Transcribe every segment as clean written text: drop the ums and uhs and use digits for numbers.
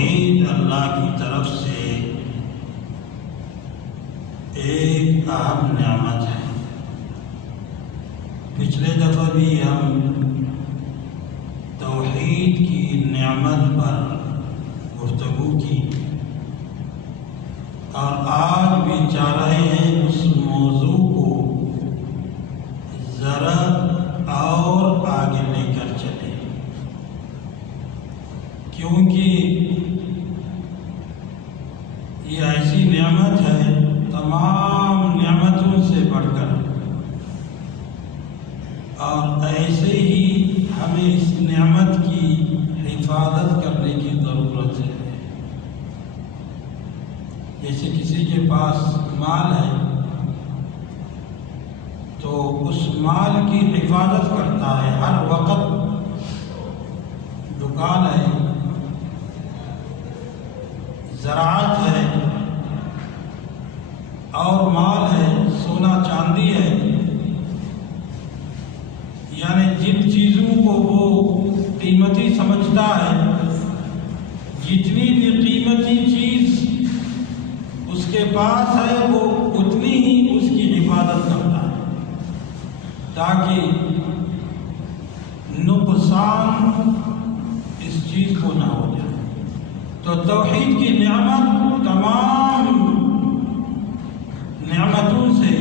توحید اللہ کی طرف سے ایک اہم نعمت ہے۔ پچھلے دفعہ بھی ہم توحید کی نعمت پر گفتگو کی اور آج بھی چاہ رہے ہیں اس موضوع کو ذرا اور آگے لے کر چلیں، کیونکہ یہ ایسی نعمت ہے تمام نعمتوں سے بڑھ کر، اور ایسے ہی ہمیں اس نعمت کی حفاظت کرنے کی ضرورت ہے۔ جیسے کسی کے پاس مال ہے تو اس مال کی حفاظت کرتا ہے، ہر وقت دکان ہے، زراعت ہے اور مال ہے، سونا چاندی ہے، یعنی جن چیزوں کو وہ قیمتی سمجھتا ہے، جتنی بھی قیمتی چیز اس کے پاس ہے وہ اتنی ہی اس کی حفاظت کرتا ہے تاکہ نقصان اس چیز کو نہ ہو جائے۔ تو توحید کی نعمت تمام نعمتوں سے،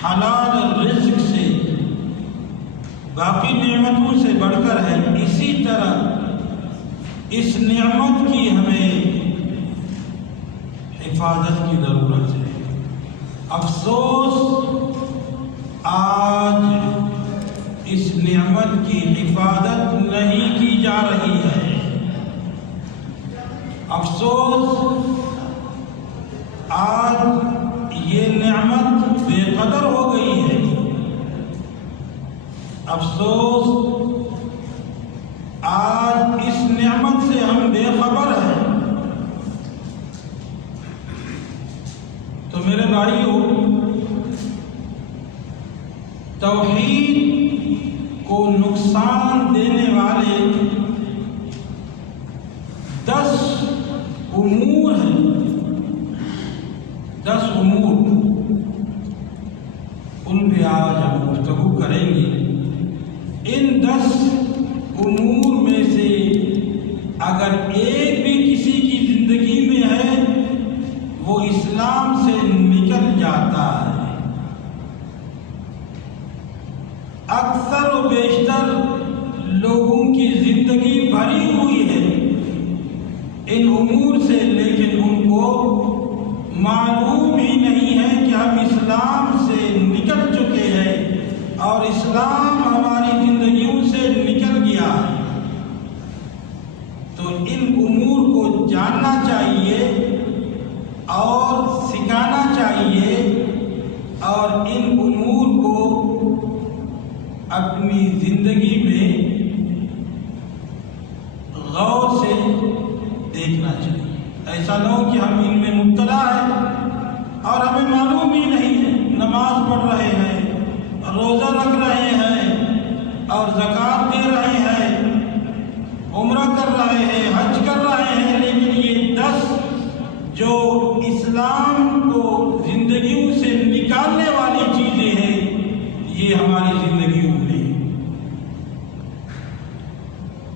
حلال رزق سے، باقی نعمتوں سے بڑھ کر ہے۔ اسی طرح اس نعمت کی ہمیں حفاظت کی ضرورت ہے۔ افسوس آج اس نعمت کی حفاظت نہیں کی جا رہی ہے۔ افسوس آج یہ نعمت بے قدر ہو گئی ہے۔ افسوس آج اس نعمت سے ہم بے خبر ہیں۔ تو میرے بھائیو، توحید کو نقصان دینے والے 10 امور ہیں، 10 امور، ان پہ آج ہم گفتگو کریں گے۔ ان 10 امور میں سے اگر ایک بھی کسی کی زندگی میں ہے وہ اسلام سے نکل جاتا ہے۔ اکثر و بیشتر لوگوں کی زندگی بھری ہوئی ہے ان امور سے، لیکن ان کو معلوم ہی نہیں ہے کہ ہم اسلام سے نکل چکے ہیں اور اسلام ہماری زندگیوں سے نکل گیا ہے۔ تو ان امور کو جاننا چاہیے اور سکھانا چاہیے، اور ان امور کو اپنی زندگی میں غور سے دیکھنا چاہیے۔ ایسا نہ ہو کہ ہم ان میں مبتلا ہیں اور ہمیں معلوم ہی نہیں ہے۔ نماز پڑھ رہے ہیں، روزہ رکھ رہے ہیں اور زکوٰۃ دے رہے ہیں، عمرہ کر رہے ہیں، حج کر رہے ہیں، لیکن یہ 10 جو اسلام کو زندگیوں سے نکالنے والی چیزیں ہیں یہ ہماری زندگیوں میں نہیں۔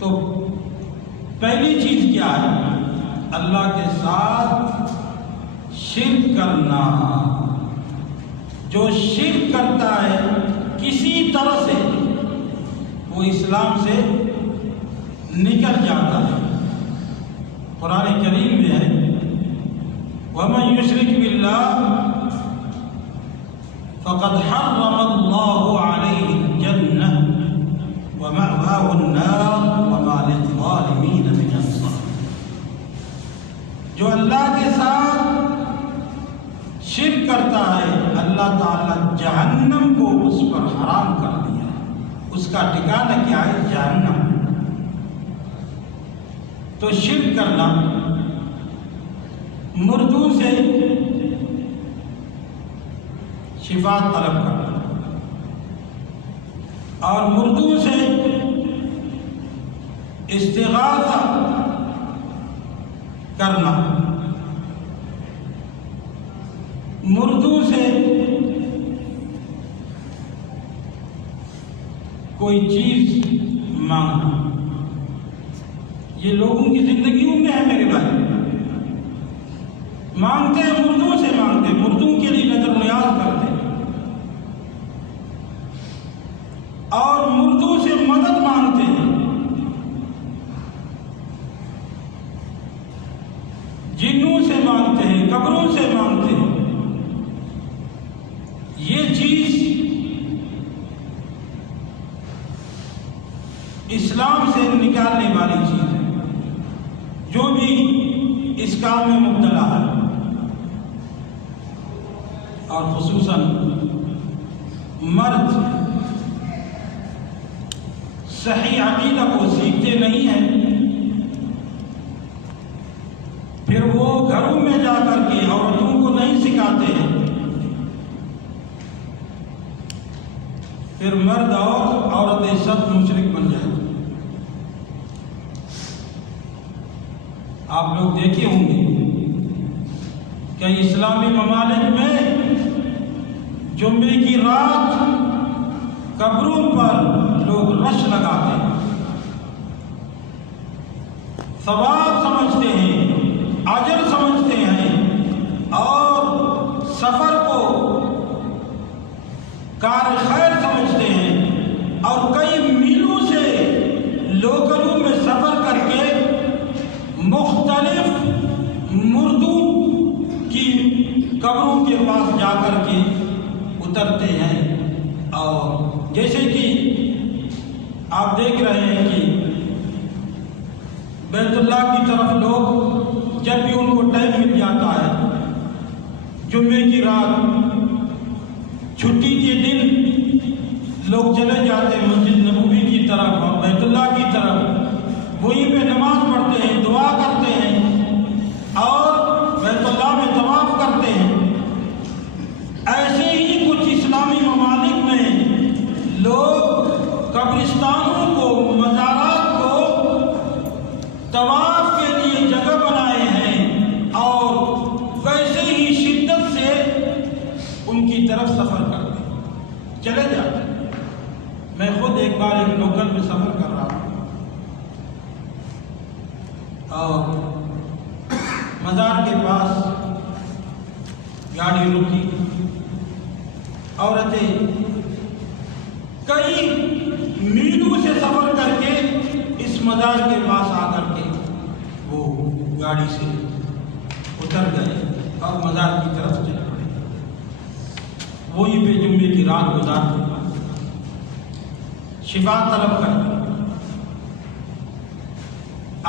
تو پہلی چیز کیا ہے؟ اللہ کے ساتھ شرک کرنا۔ جو شرک کرتا ہے کسی طرح سے وہ اسلام سے نکل جاتا ہے۔ قرآن کریم میں ہے وَمَن يُشْرِكْ بِاللَّهِ فَقَدْ حَرَّمَ اللَّهُ عَلَيْهِ الْجَنَّةَ وَمَأْوَاهُ النَّارُ وَمَا لِلظَّالِمِينَ مِنْ أَنصَارٍ۔ جو اللہ کے ساتھ شرک کرتا ہے اللہ تعالیٰ جہنم کو اس پر حرام کر دیا ہے، اس کا ٹھکانہ کیا ہے؟ جہنم۔ تو شرک کرنا، مردوں سے شفا طلب کرنا اور مردوں سے استغاثہ کرنا، مردوں سے کوئی چیز مانگنا، یہ لوگوں کی زندگیوں میں ہے میرے بھائی. مانگتے ہیں مردوں سے، مانگتے مردوں کے لیے نظر نیاز کرتے اور مردوں سے مدد مانگتے ہیں، جنوں سے مانگتے ہیں، قبروں سے مانگتے ہیں. یہ چیز اسلام سے نکالنے والی چیز ہے. جو بھی اس کام میں مبتلا ہے اور خصوصاً مرد صحیح عقیدہ کو سیکھتے نہیں ہیں، پھر وہ گھروں میں جا کر کے عورتوں کو نہیں سکھاتے ہیں، پھر مرد اور عورتیں سب مشرک بن جاتے ہیں. آپ لوگ دیکھے ہوں گے کہ اسلامی ممالک میں جمعے کی رات قبروں پر لوگ رش لگاتے ہیں، ثواب سمجھتے ہیں، اجر سمجھتے ہیں اور سفر کو کار خیر سمجھتے ہیں اور کئی میلوں سے لوکلوں میں سفر کر کے مختلف مردوں کی قبروں کے پاس جا کر کے اترتے ہیں. اور جیسے کہ آپ دیکھ رہے ہیں کہ بیت اللہ کی طرف لوگ جب بھی ان کو ٹائم مل جاتا ہے، جمعے کی رات چھٹی کے دن لوگ چلے جاتے ہیں مسجد نبوی کی طرف اور بیت اللہ کی طرف، وہیں پہ نماز پڑھتے ہیں، دعا کرتے ہیں اور بیت اللہ میں طواف کرتے ہیں. ایسے ہی کچھ اسلامی ممالک میں لوگ قبرستانوں کو، مزارات کو طواف کے لیے جگہ بنائے ہیں اور ویسے ہی شدت سے ان کی طرف سفر کرتے ہیں، چلے جاتے ہیں. میں خود ایک بار ایک لوکل میں سفر کر رہا ہوں اور مزار کے پاس گاڑی رکی، عورتیں کئی میلوں سے سفر کر کے اس مزار کے پاس آ کر کے وہ گاڑی سے اتر گئے اور مزار کی طرف چل پڑے. وہیں پہ جمعے کی رات گزارتے، شفا طلب کرتے.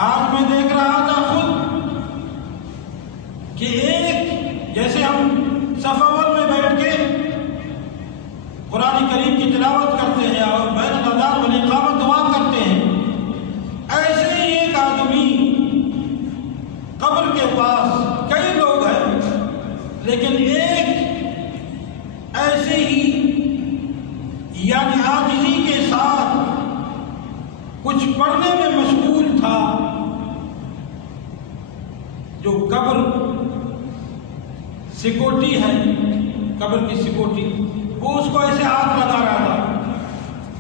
آج میں دیکھ رہا تھا خود کہ ایک جیسے ہم صف اول میں بیٹھ کے قرآن کریم کی تلاوت کرتے ہیں اور بین الاذان والاقامۃ دعا کرتے ہیں، ایسے ہی ایک آدمی قبر کے پاس، کئی لوگ ہیں لیکن ایک ایسے ہی یعنی عاجزی کے ساتھ کچھ پڑھنے میں مشغول تھا، جو قبر سکوٹی ہے، قبر کی سکوٹی، وہ اس کو ایسے ہاتھ لگا رہا تھا.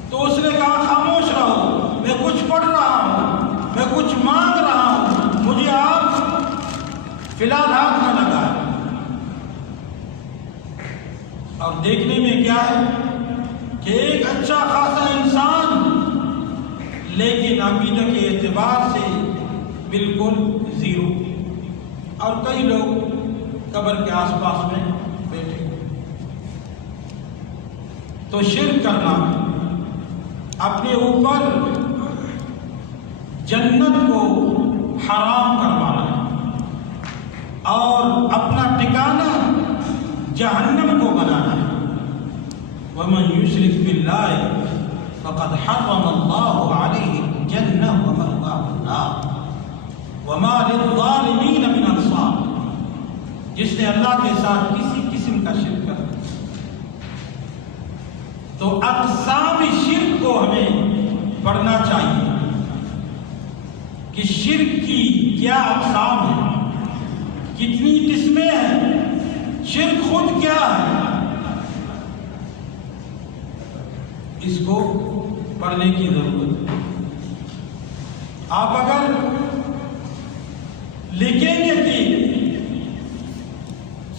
تو اس نے کہا خاموش رہو، میں کچھ پڑھ رہا ہوں، میں کچھ مانگ رہا ہوں، مجھے آپ فی الحال ہاتھ نہ لگائیں. اور دیکھنے میں کیا ہے کہ ایک اچھا خاصا انسان لیکن عقیدہ کے اعتبار سے بالکل زیرو، اور کئی لوگ قبر کے آس پاس میں بیٹھے. تو شرک کرنا، اپنے اوپر جنت کو حرام کروانا ہے اور اپنا ٹھکانہ جہنم کو بنانا ہے. وَمَن يُشْرِكْ بِاللَّهِ فَقَدْ حَرَّمَ اللَّهُ عَلَيْهِ الْجَنَّةَ وَمَأْوَاهُ النَّارُ وَمَا لِلظَّالِمِينَ مِنْ أَنصَارٍ. جس نے اللہ کے ساتھ کسی قسم کا شرک کر تو اقسام شرک کو ہمیں پڑھنا چاہیے کہ شرک کی کیا اقسام ہیں. کتنی قسمیں ہیں، شرک خود کیا ہے، اس کو پڑھنے کی ضرورت ہے۔ آپ اگر لکھیں گے کہ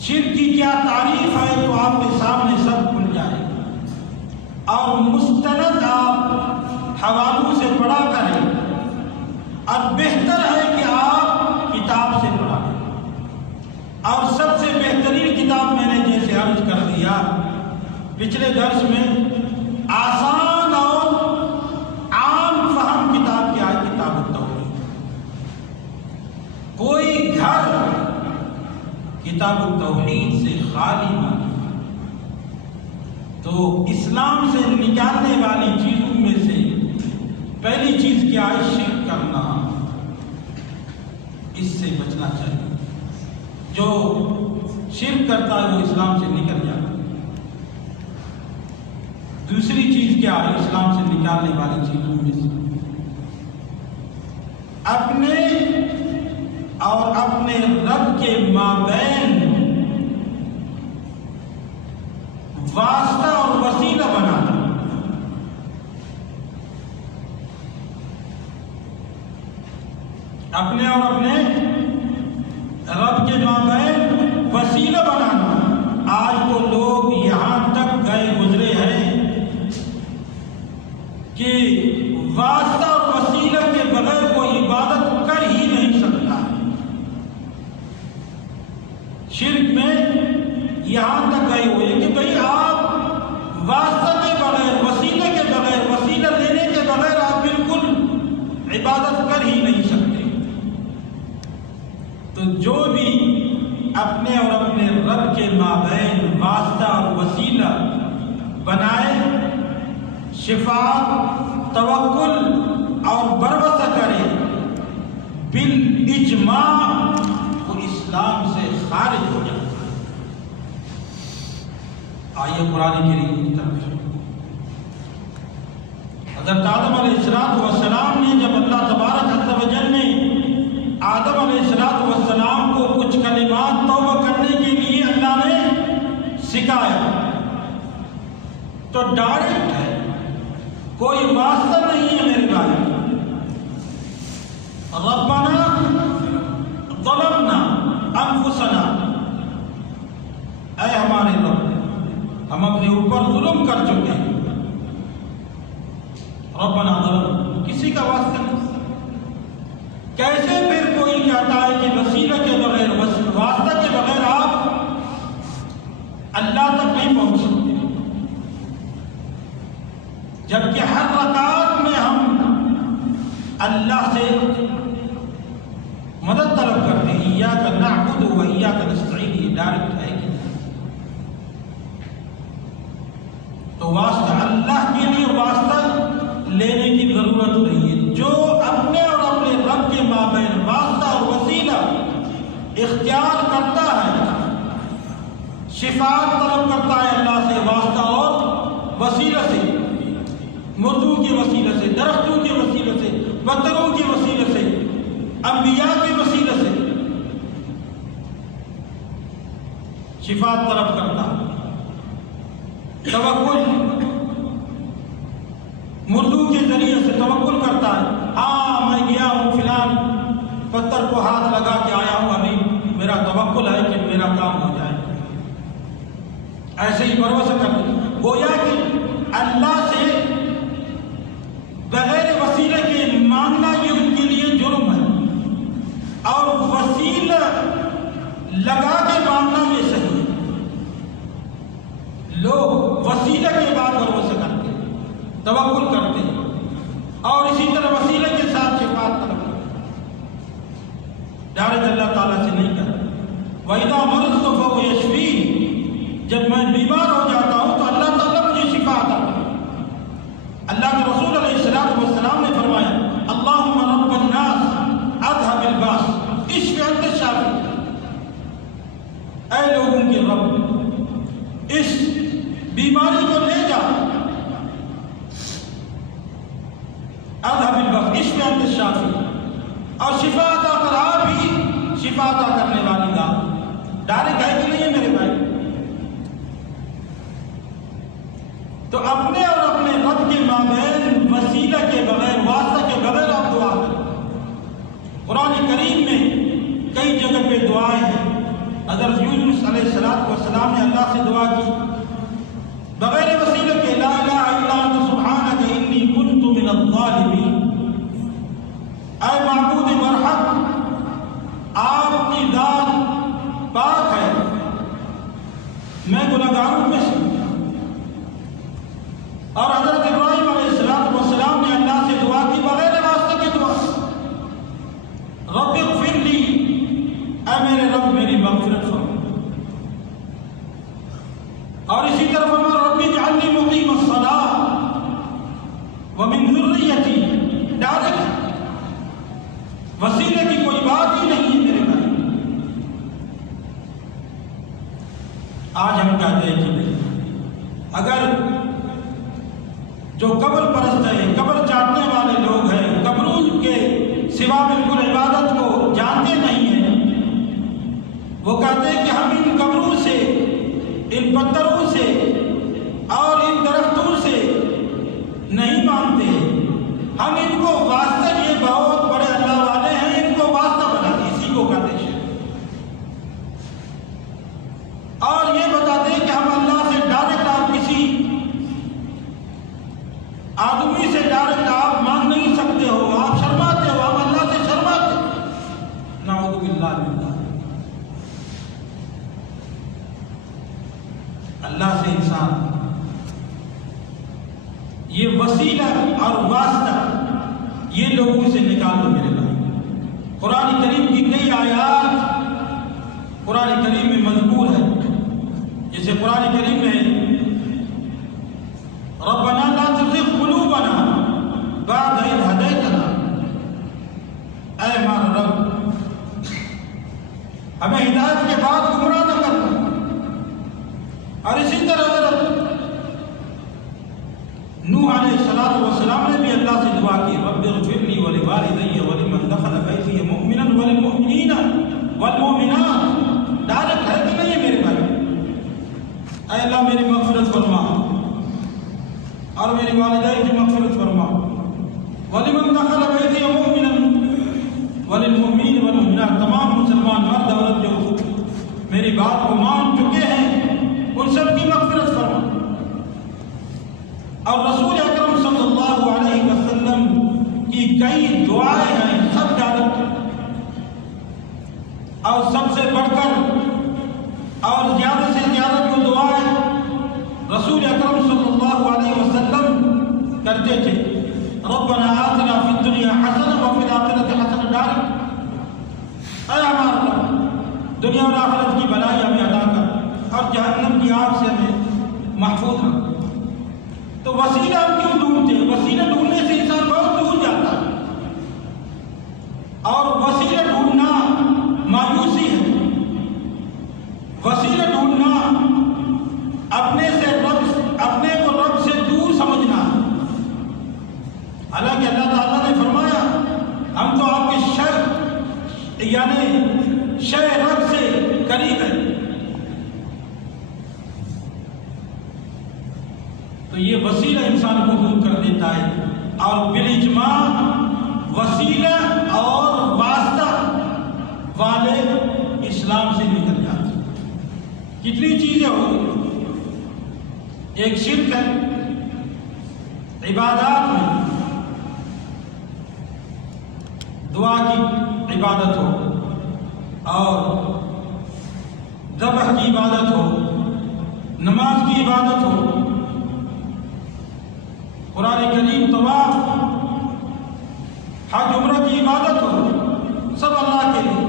شرک کی کیا تعریف ہے تو آپ کے سامنے سب کھل جائے، اور مستند آپ حوالوں سے پڑھا کریں، اور بہتر ہے کہ آپ کتاب سے پڑھا کریں۔ اور سب سے بہترین کتاب میں نے جیسے عرض کر دیا پچھلے درس میں، آسان اور عام فہم کتاب کیا ہے؟ کتاب التوحید۔ کوئی گھر کتاب التوحید سے خالی نہ، تو اسلام سے نکالنے والی چیزوں میں سے پہلی چیز کیا ہے؟ شرک کرنا، اس سے بچنا چاہیے۔ جو شرک کرتا ہے وہ اسلام سے نکل جاتا ہے۔ دوسری چیز کیا ہے اسلام سے نکالنے والی چیزوں میں سے؟ اپنے اور اپنے رب کے مابین واسطہ اور وسیلہ بنانا۔ اپنے اور اپنے رب کے مابین وسیلہ بنانا۔ آج تو لوگ یہاں تک گئے گزرے ہیں کہ واسطہ اور وسیلہ کے بغیر کوئی عبادت کر ہی نہیں سکتا۔ شرک میں یہاں تک گئے ہوئے کہ بھئی آپ واسطہ کے بغیر، وسیلہ کے بغیر، وسیلہ لینے کے بغیر آپ بالکل عبادت کر ہی نہیں سکتے۔ تو جو بھی اپنے اور اپنے رب کے مابین واسطہ اور وسیلہ بنائے، شفاعت، توکل اور بھروسہ کرے، بالاجماع وہ اسلام سے خارج ہو جاتا ہے۔ آئیے قرآن کریم کی طرف۔ حضرت آدم علیہ السلام نے جب اللہ تبارک و تعالی نے آدم علیہ السلام کو کچھ کلمات توبہ کرنے کے لیے اللہ نے سکھایا، تو ڈائریکٹ ہے، کوئی واسطہ نہیں ہے میرے بھائی۔ ربنا ظلمنا انفسنا، اے ہمارے رب، ہم اپنے اوپر ظلم کر چکے ہیں۔ ربنا ظلم، کسی کا واسطہ نہیں۔ کیسے پھر کوئی کہتا ہے کہ وسیلہ کے بغیر، واسطہ کے بغیر آپ اللہ تک نہیں پہنچ سکتے، جبکہ ہر رکعت میں ہم اللہ سے مدد طلب کرتے ہیں۔ ایاک نعبد و ایاک نستعین، یہ ڈائریکٹ ہے کہ تو واسطہ اللہ کے لیے واسطہ لینے کی ضرورت نہیں ہے۔ جو اپنے اور اپنے رب کے مابین واسطہ اور وسیلہ اختیار کرتا ہے، شفاعت طلب کرتا ہے اللہ سے واسطہ اور وسیلہ سے، مردوں کے وسیلہ سے، درختوں کے وسیلہ سے، پتھروں کے وسیلہ سے، انبیاء کے وسیلہ سے شفاعت طلب کرتا ہے۔ توکل، مردوں کے ذریعے سے توکل کرتا ہے۔ ہاں میں گیا ہوں فلان پتھر کو ہاتھ لگا کے آیا ہوں، ابھی میرا توکل ہے کہ میرا کام ہو جائے، ایسے ہی بھروسہ کرتے۔ گویا کہ اللہ سے بغیر وسیلہ کے مانگنا یہ ان کے لیے جرم ہے، اور وسیلہ لگا کے مانگنا یہ صحیح ہے۔ لوگ وسیلہ کے بعد بھروسہ کرتے ہیں، توکل کرتے ہیں، اور اسی طرح وسیلہ کے ساتھ شفاعت طلب کرتے ہیں، ڈائریکٹ اللہ تعالیٰ سے نہیں کرتے۔ وَإِذَا مَرِضْتُ فَهُوَ يَشْفِينِ، جب میں بیمار ہو جاتا ہوں تو اللہ تعالیٰ مجھے شفا عطا کرتا ہے۔ اللہ کے رسول علیہ السلام نے فرمایا، اللہم رب الناس اذهب الباس اشف انت الشافی، اے لوگوں کے رب اس بیماری کو لے جا، اذهب الباس اشف انت الشافی، اور شفا عطا کر، آپ ہی شفا عطا کرنے والی ذات ڈائریکٹ ہے کہ نہیں ہے میرے بھائی؟ تو اپنے اور اپنے رب کے مابین وسیلہ کے بغیر، واسطہ کے بغیر آپ دعا کریں۔ قرآن کریم میں کئی جگہ پہ دعائیں ہیں۔ حضرت یونس علیہ السلام نے اللہ سے دعا کی بغیر وسیلہ کے، لا الہ الا انت سبحانک انی کنت من الظالمین۔ اے معبود برحق، آپ کی ذات پاک ہے، میں گنہگاروں میں سے۔ اور حضرت ابراہیم علیہ السلام نے اللہ سے دعا کی بغیر واسطے کے دعا، رب اغفر لی، اے میرے رب میری مغفرت فرما۔ اور اسی طرح فرما رب اجعلنی مقیم الصلاۃ ومن ذریتی، ڈائریکٹ وسیلے کی کوئی بات ہی نہیں ہے میرے بھائی۔ آج ہم کہتے ہیں کہ اگر جو قبر پرست ہے، قبر چاٹنے والے لوگ ہیں، قبروں کے سوا بالکل عبادت کو جانتے نہیں ہیں، وہ کہتے ہیں کہ ہم ان قبروں سے، ان پتھروں سے اور ان درختوں سے نہیں مانتے، ہم ان کو واسطہ، یہ بہت بڑے اللہ والے ہیں، ان کو واسطہ بناتے، اسی کو کہتے ہیں۔ اور یہ بتاتے ہیں کہ ہم اللہ سے ڈائریکٹ، آپ کسی آدمی سے ڈائریکٹ آپ مانگ نہیں سکتے ہو، آپ شرماتے ہو، ہم اللہ سے شرماتے۔ نعوذ باللہ من ذلک۔ اللہ سے انسان یہ وسیلہ اور واسطہ یہ لوگوں سے نکال دو میرے بھائی۔ قرآن کریم کی کئی آیات قرآن کریم میں مذکور ہے، جیسے قرآن کریم میں ربنا لا تزغ قلوبنا بعد إذ هديتنا، اے ہمارا رب ہمیں ہدایت کے بعد گمراہ نہ کرنا۔ اور اسی طرح حضرت نوح علیہ السلام نے بھی اللہ سے دعا کی رب اغفر لی ولوالدی ولمن دخل بیتی مؤمنا وللمؤمنین والمؤمنات، ڈائریکٹ ہے کہ نہیں ہے میرے بھائی؟ اے اللہ میری مغفرت فرما اور میری والدین کی مغفرت فرما، ولمن دخل بیتی مؤمنا وللمؤمنین والمؤمنات، تمام مسلمان مرد عورت جو میری بات کو مان چکے ہیں ان سب کی مغفرت فرما۔ اور رسول اکرم صلی اللہ علیہ وسلم کی کئی دعائیں ہیں، سب ڈائریکٹ، اور سب سے بڑھ کر اور زیادہ سے زیادہ جو دعائیں رسول اکرم صلی اللہ علیہ وسلم کرتے تھے، ربنا آتنا فی الدنیا حسنہ وفی الآخرۃ حسنہ، ڈائریکٹ اے ہمارا رب دنیا اور آخرت کی بلائی ہمیں عطا کر اور جہنم کی آگ سے ہمیں محفوظ رکھ۔ تو وسیلہ ہم کیوں ڈھونڈتے ہیں؟ وسیلہ ڈھونڈنے سے انسان بہت دور جاتا ہے، اور وسیلہ ڈھونڈنا مایوسی ہے۔ وسیلہ ڈھونڈنا اپنے کو رب سے دور سمجھنا۔ حالانکہ اللہ تعالیٰ نے فرمایا ہم تو آپ کے یعنی رب سے قریب ہیں۔ تو یہ وسیلہ انسان کو دور کر دیتا ہے، اور بالاجماع وسیلہ اور واسطہ والے اسلام سے نکل جاتے ہیں۔ کتنی چیزیں ہو، ایک شرک ہے عبادات میں، دعا کی عبادت ہو اور ذبح کی عبادت ہو، نماز کی عبادت ہو، قرآن کریم، طواف، حج عمرہ کی عبادت ہو، سب اللہ کے لیے۔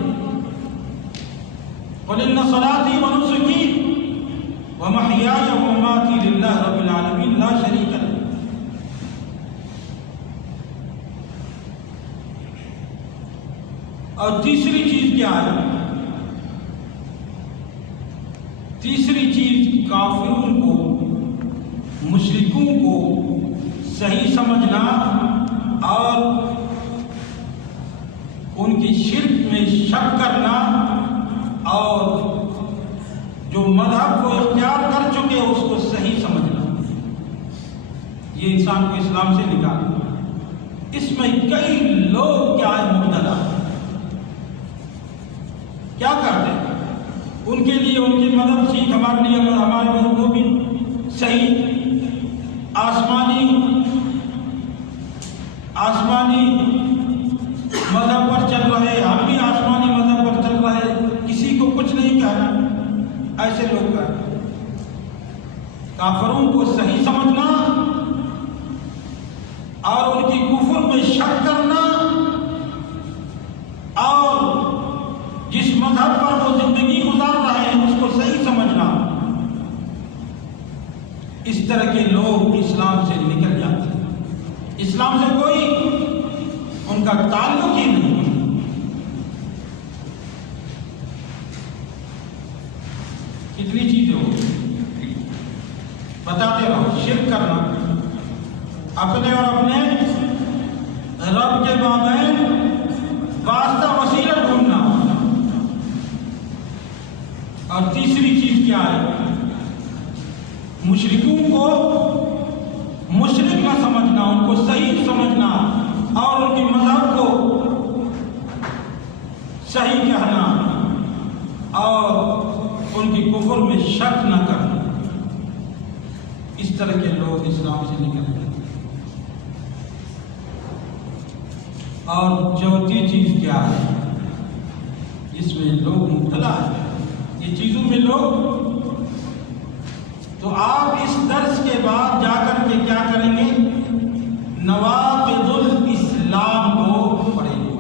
قل ان صلاتی ونسکی ومحیای ومماتی للہ رب العالمین لا شریک لہ۔ اور تیسری چیز کیا ہے؟ تیسری چیز کافروں کو، مشرکوں کو صحیح سمجھنا اور ان کی شرک میں شک کرنا اور جو مذہب کو اختیار کر چکے اس کو صحیح سمجھنا، یہ انسان کو اسلام سے نکالنا۔ اس میں کئی لوگ کیا ہے مبتلا، کیا کرتے ہیں؟ ان کے لیے ان کے مذہب ٹھیک، ہمارے لیے ہمارے مذہب کو بھی صحیح، آسمانی مذہب پر چل رہے، ہم بھی آسمانی مذہب پر چل رہے، کسی کو کچھ نہیں کہنا، ایسے لوگ کہتے ہیں۔ کافروں کو صحیح سمجھنا اور ان کی کفر میں شک کرنا اور جس مذہب پر وہ زندگی گزار رہے ہیں اس کو صحیح سمجھنا، اس طرح کے لوگ اسلام سے نکل جاتے ہیں۔ اسلام سے کوئی ان کا تعلق ہی نہیں۔ کتنی چیزیں ہو بتاتے رہو، شرک کرنا، اپنے اور اپنے رب کے مابین واسطہ وسیلہ ڈھونڈنا، اور تیسری چیز کیا ہے؟ مشرکوں کو مشرک نہ سمجھنا، ان کو صحیح سمجھنا اور ان کی مذہب کو صحیح کہنا اور ان کی کفر میں شک نہ کرنا۔ اس طرح کے لوگ اسلام سے نکل گئے۔ اور چوتھی چیز کیا ہے جس میں لوگ مبتلا ہیں، یہ چیزوں میں لوگ، تو آپ اس درس کے بعد جا کر کے کیا کریں گے؟ نواقض الاسلام کو پڑھیں گے،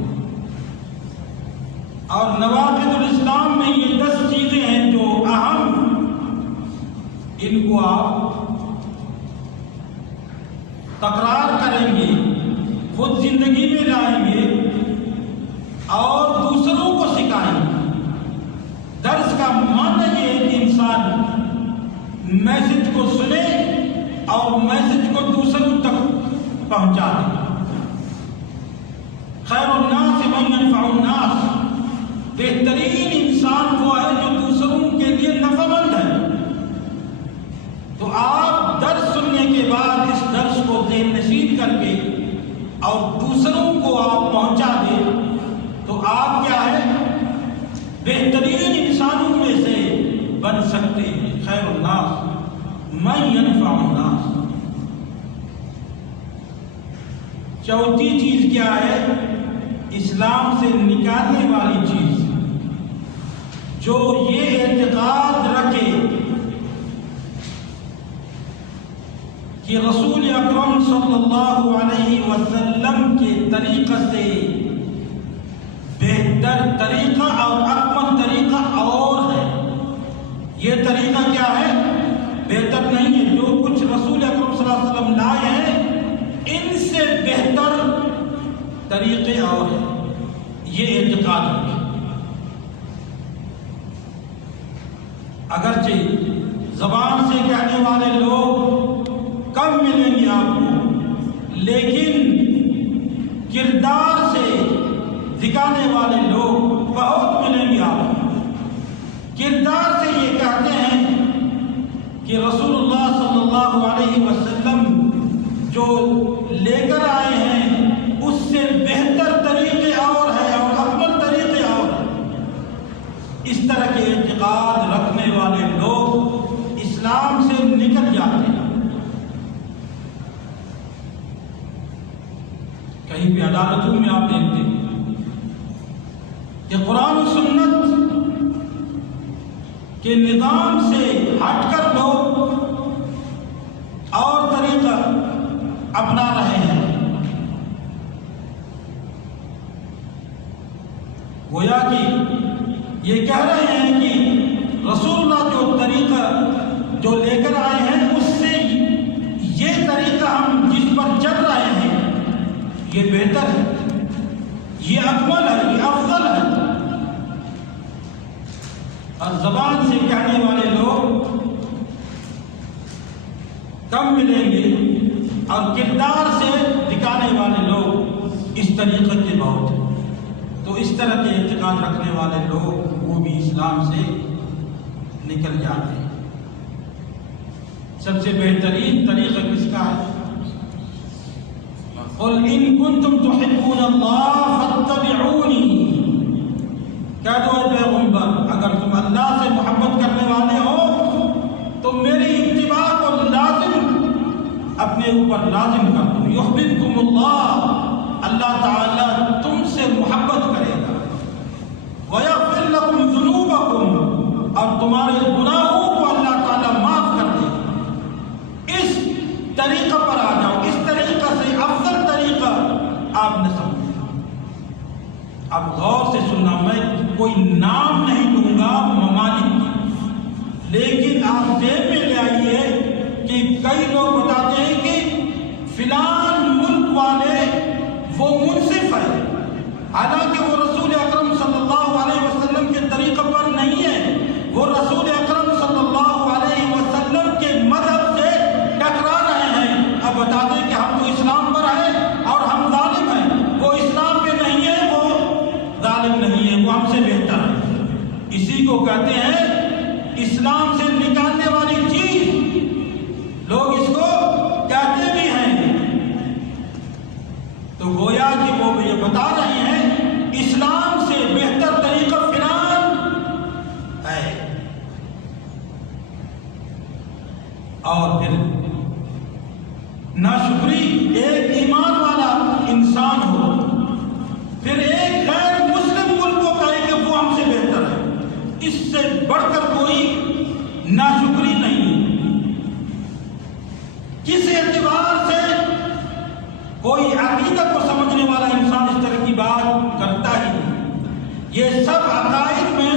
اور نواقض الاسلام میں یہ 10 چیزیں ہیں جو اہم، ان کو آپ تکرار کریں گے، خود زندگی میں لائیں گے اور دوسروں کو سکھائیں گے۔ درس کا معنی یہ ہے کہ انسان میسج کو سنے اور میسج کو دوسروں تک پہنچا دے۔ خیر الناس من ينفع الناس، بہترین انسان وہ ہے جو دوسروں کے لیے نفع مند ہے۔ تو آپ درس سننے کے بعد اس درس کو ذہن نشین کر کے اور دوسروں کو آپ پہنچا دیں تو آپ کیا ہے؟ بہترین انسانوں میں سے بن سکتے ہیں۔ خیر الناس من ينفع الناس۔ چوتھی چیز کیا ہے؟ اسلام سے نکالنے والی چیز، جو یہ اعتقاد رکھے کہ رسول اکرم صلی اللہ علیہ وسلم کے طریقہ سے بہتر طریقہ اور اکمل طریقہ اور ہے۔ یہ طریقہ کیا ہے؟ بہتر نہیں ہے۔ جو کچھ رسول اکرم صلی اللہ علیہ وسلم لائے ہیں ان سے بہتر طریقے اور ہیں، یہ اعتقاد ہے۔ اگرچہ زبان سے کہنے والے لوگ کم ملیں گے آپ کو، لیکن کردار سے دکھانے والے لوگ بہت ملیں گے آپ کو۔ کردار سے یہ کہتے ہیں کہ رسول اللہ صلی اللہ علیہ وسلم جو لے کر آئے ہیں اس سے بہتر طریقے اور ہیں اور اکمل طریقے اور ہیں۔ اس طرح کے اعتقاد رکھنے والے لوگ اسلام سے نکل جاتے ہیں۔ کہیں بھی عدالتوں میں آپ دیکھتے ہیں کہ قرآن و سنت کے نظام سے ہٹ کر لوگ اور طریقہ اپنا رہے ہیں۔ گویا کہ یہ کہہ رہے ہیں کہ رسول اللہ جو طریقہ جو لے کر آئے ہیں اس سے یہ طریقہ ہم جس پر چل رہے ہیں یہ بہتر ہے، یہ اکمل ہے، یہ افضل ہے۔ اور زبان سے کہنے والے لوگ کم ملیں گے اور کردار سے دکھانے والے لوگ اس طریقے کے بہت ہیں۔ تو اس طرح کے اعتقاد رکھنے والے لوگ وہ بھی اسلام سے نکل جاتے ہیں۔ سب سے بہترین طریقہ کس کا ہے؟ قل ان کنتم تحبون اللہ فاتبعونی، کہہ دو اے پیغمبر اگر تم اللہ سے محبت کرنے والے ہو تو میری اتباع کو لازم اپنے اوپر لازم کر دو۔ یحببکم اللہ، اللہ تعالیٰ تم سے محبت کرے گا۔ ویغفر لکم ذنوبکم، اور تمہارے گناہوں کو اللہ تعالیٰ معاف کر دے گا۔ اس طریقہ پر آ جاؤ، اس طریقہ سے افضل طریقہ آپ نے سمجھا۔ اب غور سے سننا، میں کوئی نام نہیں لوں گا ممالک کی، لیکن آپ ذہن میں لے آئیے کہ کئی لوگ بتاتے ہیں کہ فلان ملک والے وہ منصف ہے، حالانکہ وہ رسول اکرم صلی اللہ علیہ وسلم کے طریقے پر نہیں ہے، وہ رسول اکرم صلی اللہ علیہ وسلم کے مذہب سے ٹکرا رہے ہیں۔ اب بتا دیں کہ ہم تو اسلام پر ہیں اور ہم ظالم ہیں، وہ اسلام پہ نہیں ہے، وہ ظالم نہیں ہے، وہ ہم سے بہتر ہے۔ اسی کو کہتے ہیں اسلام سے نکالنے والی چیز، لوگ اس کو کہتے بھی ہیں۔ تو گویا کہ وہ یہ بتا رہے ہیں اسلام سے بہتر طریقہ فلان ہے۔ اور پھر ناشکری، ایک ایمان والا انسان ہو پھر ایک غیر مسلم ملک کو کہے کہ وہ ہم سے بہتر ہے، اس سے بڑھ کر کوئی ناشکری نہیں ہے۔ کس اعتبار سے کوئی عقیدت کو سمجھنے والا انسان اس طرح کی بات کرتا ہی نہیں۔ یہ سب عقائد میں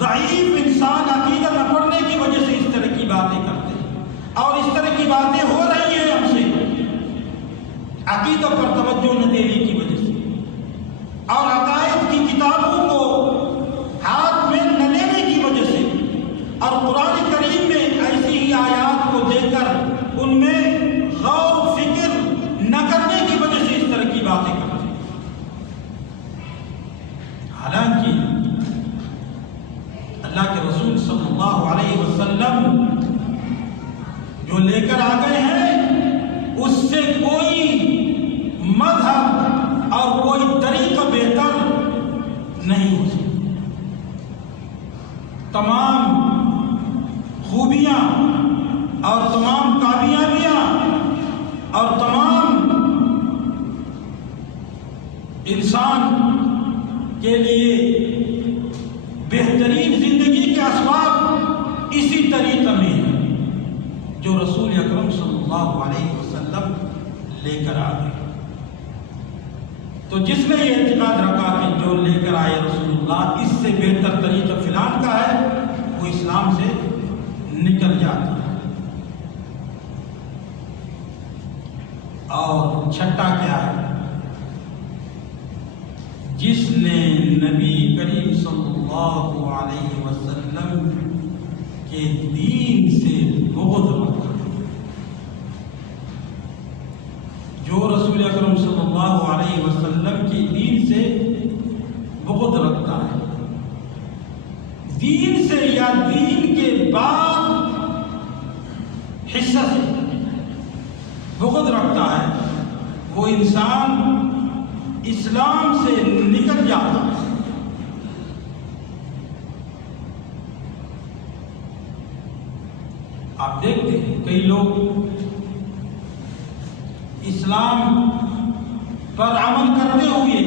ضعیف انسان عقیدت نہ پڑھنے کی وجہ سے اس طرح کی باتیں کرتے ہیں، اور اس طرح کی باتیں ہو رہی ہیں ہم سے عقیدت پر توجہ نہ دینے کی وجہ سے، اور عقائد کی کتابوں کو ہاتھ میں نہ لینے کی وجہ سے، اور قرآن کریم میں ایسی ہی آیات کو دیکھ کر ان میں غور و فکر نہ کرنے کی وجہ سے اس طرح کی باتیں کرتے ہیں۔ حالانکہ اللہ کے رسول صلی اللہ علیہ وسلم جو لے کر آ گئے ہیں اس سے کوئی مذہب اور کوئی طریقہ بہتر نہیں ہو سکتا۔ تمام خوبیاں اور تمام کامیابیاں اور تمام انسان کے لیے بہترین زندگی کے اسباب اسی طریقہ میں ہیں جو رسول اکرم صلی اللہ علیہ وسلم لے کر آ گئے۔ تو جس نے یہ اعتقاد رکھا کہ جو لے کر آئے رسول اللہ اس سے بہتر طریقہ فلان کا ہے، وہ اسلام سے نکل جاتا ہے۔ اور چھٹا کیا ہے؟ جس نے نبی کریم صلی اللہ علیہ وسلم کے دین سے بغض رکھا، جو رسول اکرم صلی اللہ علیہ وسلم کے دین سے بغض رکھتا ہے، دین سے یا دین کے بعد حصہ سے بغض رکھتا ہے، وہ انسان اسلام سے نکل جاتا ہے۔ آپ دیکھتے ہیں کئی لوگ اسلام پر عمل کرتے ہوئے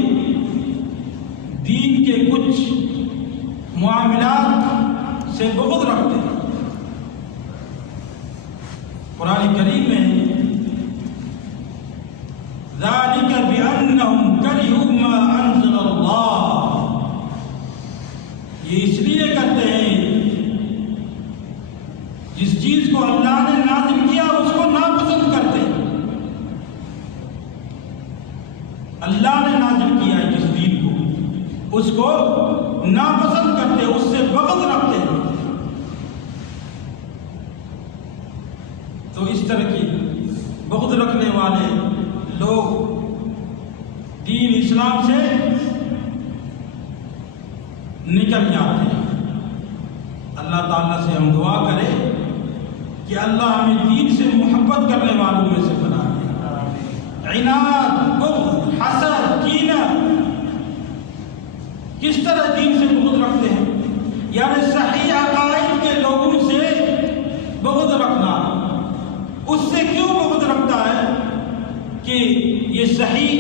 دین کے کچھ معاملات سے بغض رکھتے ہیں۔ قرآن کریم میں ذَلِكَ بِأَنَّهُمْ كَرِهُوا مَا أَنزَلَ اللَّهُ، یہ اس لیے کرتے ہیں جس چیز کو اللہ نے نازل کیا اس کو ناپسند کرتے ہیں۔ اللہ نے نازل کیا ہے جس دین کو اس کو ناپسند کرتے ہیں، اس سے بغض رکھتے ہیں۔ تو اس طرح کی بغض رکھنے والے لوگ دین اسلام سے نکل جاتے ہیں۔ اللہ تعالیٰ سے ہم دعا کریں کہ اللہ ہمیں دین سے محبت کرنے والوں میں سے بنا دے۔ عناد، بغض، حسد، کینہ، کس طرح دین سے بغض رکھتے ہیں؟ یعنی صحیح عقائد کے لوگوں سے بغض رکھنا۔ اس سے کیوں بغض رکھتا ہے؟ کہ یہ صحیح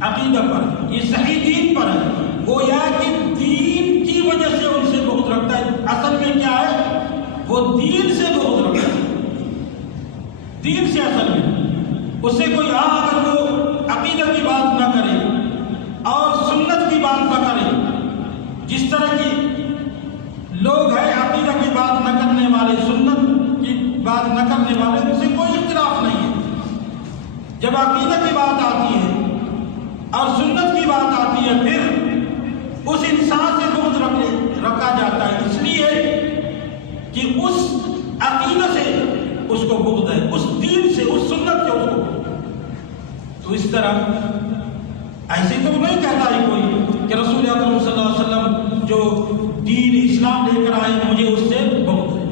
عقیدہ پر ہے، یہ صحیح دین پر ہے، گویا کہ دین کی وجہ سے ان سے بغض رکھتا ہے۔ اصل میں کیا ہے؟ وہ دین سے بغض رکھتا ہے، دین سے اصل میں۔ اس سے کوئی اگر وہ عقیدہ کی بات نہ کرے اور سنت کی بات نہ کرے، جس طرح کی لوگ ہیں عقیدہ کی بات نہ کرنے والے، سنت کی بات نہ کرنے والے، ان سے کوئی اختلاف نہیں ہے۔ جب عقیدہ کی بات آتی ہے اور سنت کی بات آتی ہے، پھر اس انسان سے بغض رکھا جاتا ہے، اس لیے کہ اس عقیدہ سے اس کو بغض ہے، اس دین سے، اس سنت سے اس کو بغض ہے۔ تو اس طرح ایسے تو نہیں کہتا ہے کوئی کہ رسول اکرم صلی اللہ علیہ وسلم جو دین اسلام لے کر آئے مجھے اس سے بغض ہے،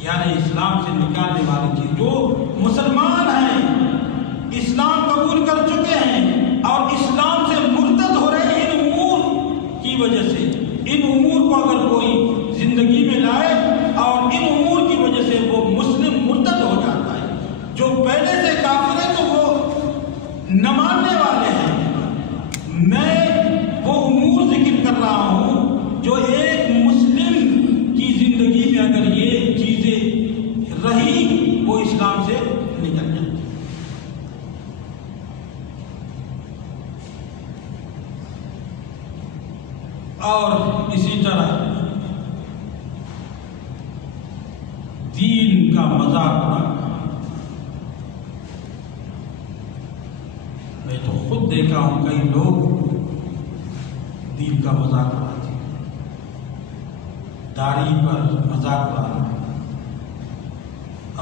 یعنی اسلام سے نکالنے والی چیز۔ جو مسلمان ہیں، اسلام قبول کر چکے ہیں اور اسلام سے مرتد ہو رہے ہیں ان امور کی وجہ سے، ان امور کو اگر کوئی زندگی میں لائے اور ان امور کی وجہ سے وہ مسلم مرتد ہو جاتا ہے۔ جو پہلے سے کافر ہیں تو وہ نہ ماننے والے ہیں۔ میں وہ امور ذکر کر رہا ہوں جو ایک مسلم کی زندگی میں اگر یہ چیزیں رہی وہ اسلام سے نکل جاتی۔ اور اسی طرح دین کا مذاق اڑانا، میں تو خود دیکھا ہوں کئی لوگ دین کا مذاق اڑاتے ہیں، داڑھی پر مذاق اڑانا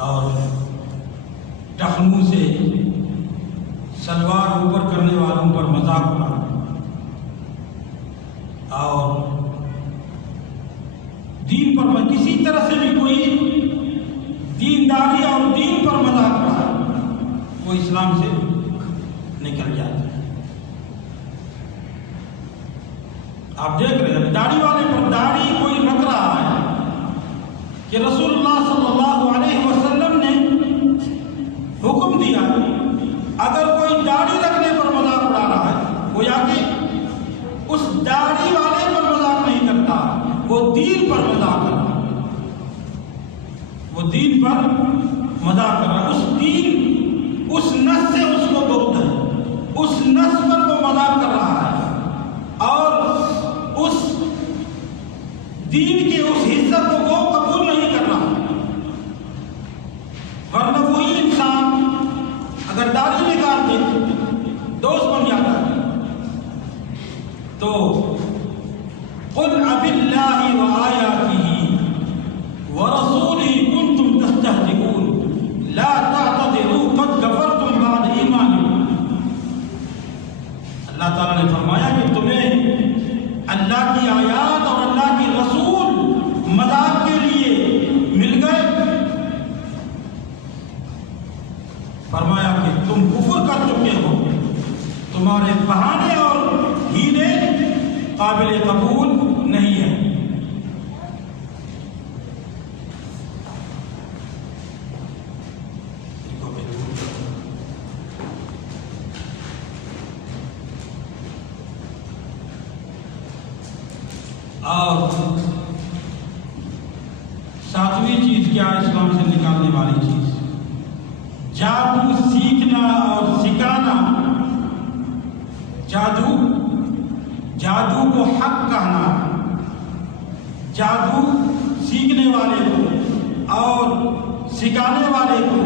اور ٹخنوں سے سلوار اوپر کرنے والوں پر مذاق اڑانا اور دین پر میں کسی طرح سے بھی کوئی دینداری اور دین پر مذاق اڑائے وہ اسلام سے نکل جاتا ہے۔ آپ دیکھ رہے ہیں داڑھی والے پر داڑھی کوئی رکھ رہا ہے کہ رسول اللہ صلی اللہ علیہ وسلم نے حکم دیا اگر کوئی داڑھی رکھنے پر مذاق اڑا رہا ہے وہ یا کہ اس داڑھی والے پر مذاق نہیں کرتا، وہ دین پر مذاق کر رہا ہے، وہ دین پر مذاق کر رہا ہے۔ اس دین، اس نس سے اس کو بغض ہے، اس نس پر وہ مذاق کر رہا ہے اور اس دین کے اس حصہ کو وہ قبول نہیں کر رہا۔ ورنہ وہی انسان اگر داڑھی نکال دے دوست بن جاتا ہے۔ تو قل اب اللہ وآیاتہ ورسولہ کنتم تستہزئون لا تعتذروا قد کفرتم بعد ایمانکم۔ اللہ تعالیٰ نے فرمایا کہ تمہیں اللہ کی آیات اور اللہ کی رسول مذاق کے لیے مل گئے، فرمایا کہ تم کفر کر چکے ہو، تمہارے بہانے اور ہیلے قابل قبول نہیں ہے۔ اور ساتویں چیز کیا اسلام سے نکالنے والی چیز؟ جادو سیکھنا اور سکھانا، جادو کو حق کہنا، جادو سیکھنے والے کو اور سکھانے والے کو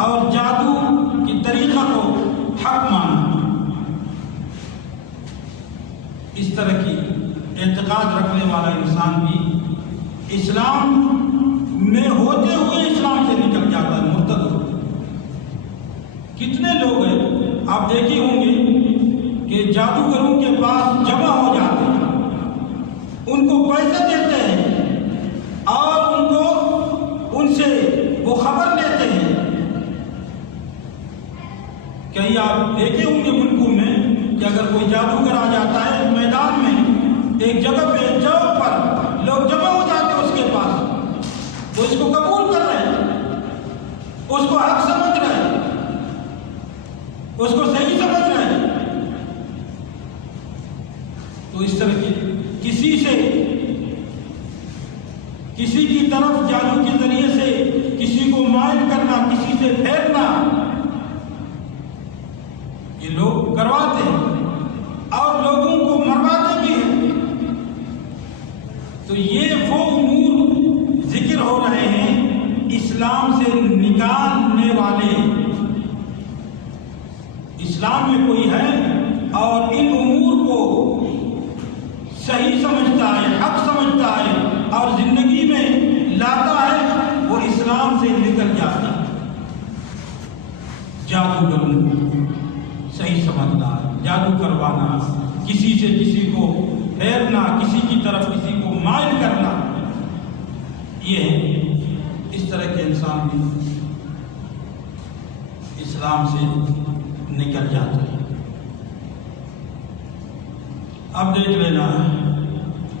اور جادو کی طریقہ کو حق ماننا، اس طرح کی اعتقاد رکھنے والا انسان بھی اسلام میں ہوتے ہوئے اسلام سے نکل جاتا ہے، مرتد ہوتا ہے۔ کتنے لوگ ہیں آپ دیکھے ہوں گے کہ جادو پیسے دیتے ہیں اور ان سے وہ خبر لیتے ہیں. کہیں آپ دیکھے ہوں گے ملکوں میں کہ اگر کوئی جادوگر آ جاتا ہے میدان میں ایک جگہ پہ چوک پر لوگ جمع ہو جاتے ہیں اس کے پاس، وہ اس کو قبول کر رہے ہیں، اس کو حق سمجھ رہے ہیں، اس کو صحیح سمجھ رہے ہیں. تو اس طرح کی کسی کی طرف جادو کے ذریعے سے کسی کو مائل کرنا، کسی سے پھیرنا، یہ لوگ کرواتے ہیں اور لوگوں کو مرواتے بھی ہیں. تو یہ وہ امور ذکر ہو رہے ہیں اسلام سے نکالنے والے. اسلام میں کوئی ہے اور ان امور کو صحیح سمجھتا ہے، حق سمجھتا ہے اور زندگی میں لاتا ہے، وہ اسلام سے نکل جاتا ہے. جادو کرنا، صحیح سمجھنا، جادو کروانا، کسی سے کسی کو پھیرنا، کسی کی طرف کسی کو مائل کرنا، یہ اس طرح کے انسان بھی اسلام سے نکل جاتا ہے. اب دیکھ لینا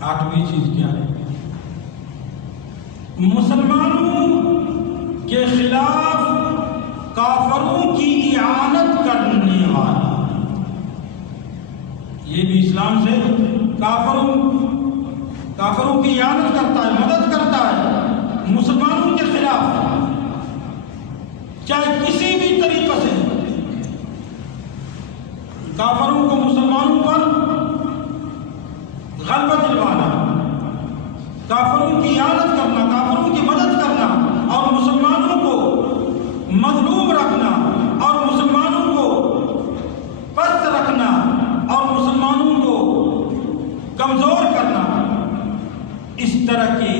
8ویں چیز کیا ہے. مسلمانوں کے خلاف کافروں کی اعانت کرنے والا. یہ بھی اسلام سے کافروں کی اعانت کرتا ہے، مدد کرتا ہے مسلمانوں کے خلاف، چاہے کسی بھی طریقے سے. کافروں کو مسلمانوں پر غلبہ دلوانا، کافروں کی اعانت کرنا، کافروں کی مدد کرنا اور مسلمانوں کو مظلوم رکھنا اور مسلمانوں کو پست رکھنا اور مسلمانوں کو کمزور کرنا، اس طرح کے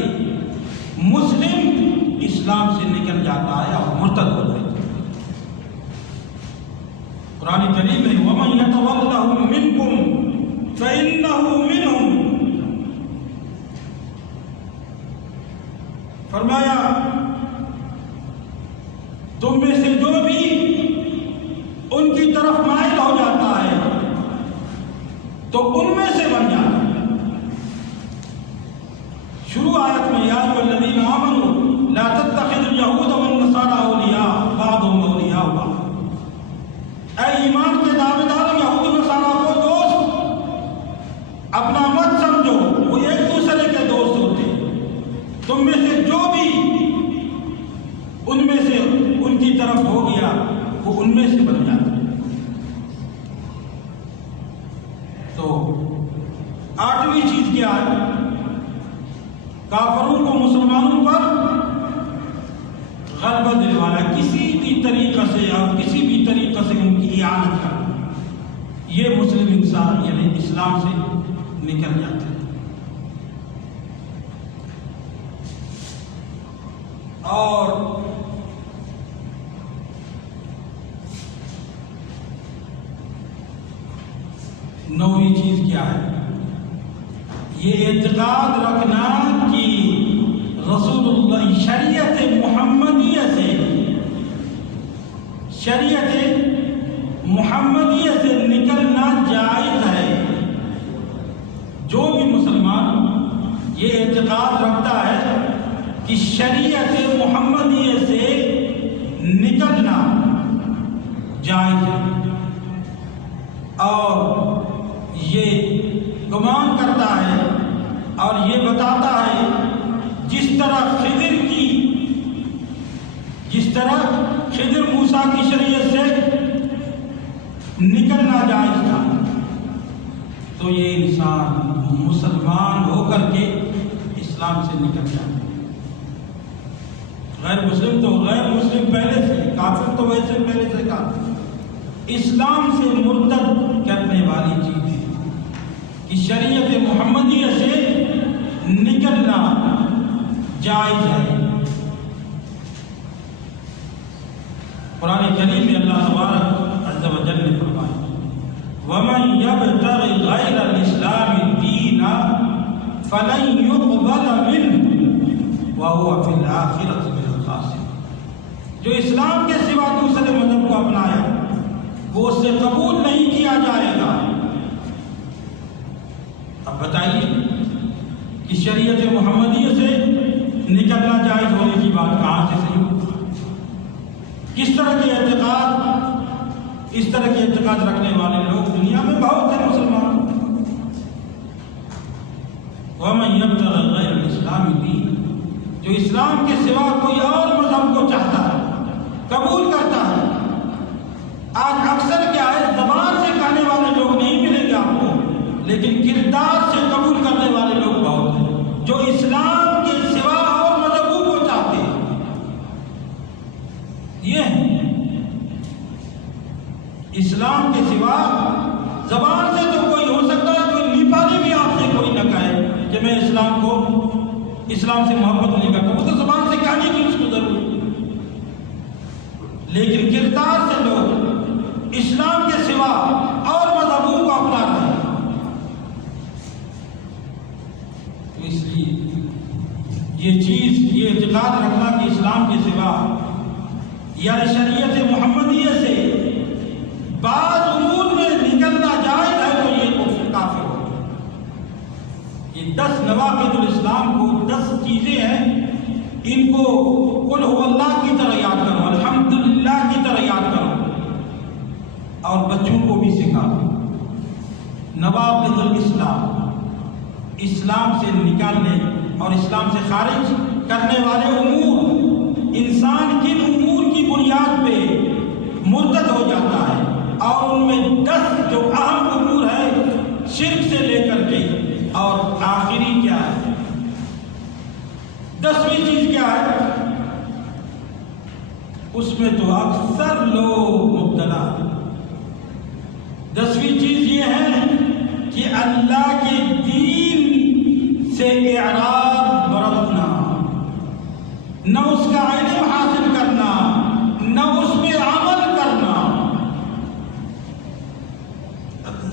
مسلم اسلام سے نکل جاتا ہے اور مرتد ہو جاتا ہے. قرآن کریم میں وَمَن يَتَوَلَّهُم مِّنكُمْ فَإِنَّهُ مِنْهُمْ، فرمایا تم میں سے جو بھی ان کی طرف مائل ہو جاتا ہے تو ان میں سے بن جاتا ہے. شروع آیت میں یا ایھا الذین آمنوا لا تتخذوا اليہود والنصارى اولیاء بعضهم اولیاء بعض. اے ایمان کے دعوے دار، یہود و نصارہ کو دوست اپنا مت سمجھو، وہ ایک دوسرے کے دوست ہوتے ہیں. تم میں سے جو بھی ان میں سے ان کی طرف ہو گیا وہ ان میں سے بن جاتا ہے. تو 8ویں چیز کیا ہے؟ کافروں کو مسلمانوں پر غلبہ دلوانا، کسی بھی طریقے سے اور کسی بھی طریقے سے ان کی اعانت کرنا. یہ مسلم انسان یعنی اسلام سے نکل جاتا ہے. اور نویں چیز کیا ہے؟ یہ اعتقاد رکھنا کہ رسول اللہ شریعت محمدیہ سے نکلنا جائز ہے. جو بھی مسلمان یہ اعتقاد رکھتا ہے کہ شریعت محمدیہ سے نکلنا جائز ہے اور یہ گمان کرتا ہے اور یہ بتاتا ہے جس طرح خضر موسیٰ کی شریعت سے نکلنا جائز تھا، تو یہ انسان مسلمان ہو کر کے اسلام سے نکل جاتا ہے. غیر مسلم پہلے سے، کافر تو ویسے پہلے سے کافر. اسلام سے مرتد کرنے والی چیز ہے کہ شریعت محمدیہ سے نکلنا جائز ہے. قرآن کریم میں اللہ تبارک عز و جل نے فرمایا وَمَن يَبْتَغِ غَيْرَ الْإِسْلَامِ دِينًا فلن يقبل منه وهو في الآخرة من الخاسرين۔ جو اسلام کے سوا دوسرے مذہب کو اپنایا وہ اس سے قبول نہیں کیا جائے گا۔ اب بتائیے کہ شریعت محمدیہ سے نکلنا جائز ہونے کی بات کہاں سے صحیح ہوگی؟ کس طرح کے اعتقاد، اس طرح کے اعتقاد رکھنے والے لوگ دنیا میں بہت ہیں مسلمان۔ وَمَن يَبْتَغِ غَيْرَ الْإِسْلَامِ دِينًا، جو اسلام کے سوا کوئی اور مذہب کو چاہتا ہے، قبول کرتا ہے۔ آج اکثر کیا ہے، زبان سے کہنے والے لوگ نہیں ملیں گے آپ کو، لیکن کردار سے قبول کرنے والے لوگ بہت ہیں، جو اسلام کے سوا اور مذہبوں کو چاہتے ہیں۔ یہ ہے اسلام کے سوا، زبان سے تو کوئی ہو سکتا ہے، کوئی نیپالی بھی آپ سے کوئی نہ کہے کہ میں اسلام سے محبت نہیں کرتا، وہ تو زبان سے کہنے کی اس کو ضرورت، لیکن کردار سے لوگ اسلام کے سوا اور مذہبوں کو اپنا رہے ہیں۔ تو اس لیے یہ چیز، یہ اعتقاد رکھنا کہ اسلام کے سوا یا شریعت محمدیہ سے بعض امور میں نکلنا جائز ہے، تو یہ کفر کافر ہو۔ یہ 10 نواقض الاسلام کو 10 چیزیں ہیں، ان کو قل هو اللہ کی طرح یاد کرو، الحمدللہ کی طرح یاد کرو، اور بچوں کو بھی سکھاؤ۔ نواقض الاسلام، اسلام سے نکالنے اور اسلام سے خارج کرنے والے امور، انسان کن امور کی بنیاد پہ مرتد ہو جاتا ہے، اور ان میں 10 جو اہم امور ہے شرک سے لے کر کے، اور آخری کیا ہے، 10ویں چیز کیا ہے، اس میں تو اکثر لوگ مبتلا ہیں۔ 10ویں چیز یہ ہے کہ اللہ کے دین سے اعراض برتنا، نہ اس کا علم حاصل کرنا، نہ اس پہ عمل کرنا۔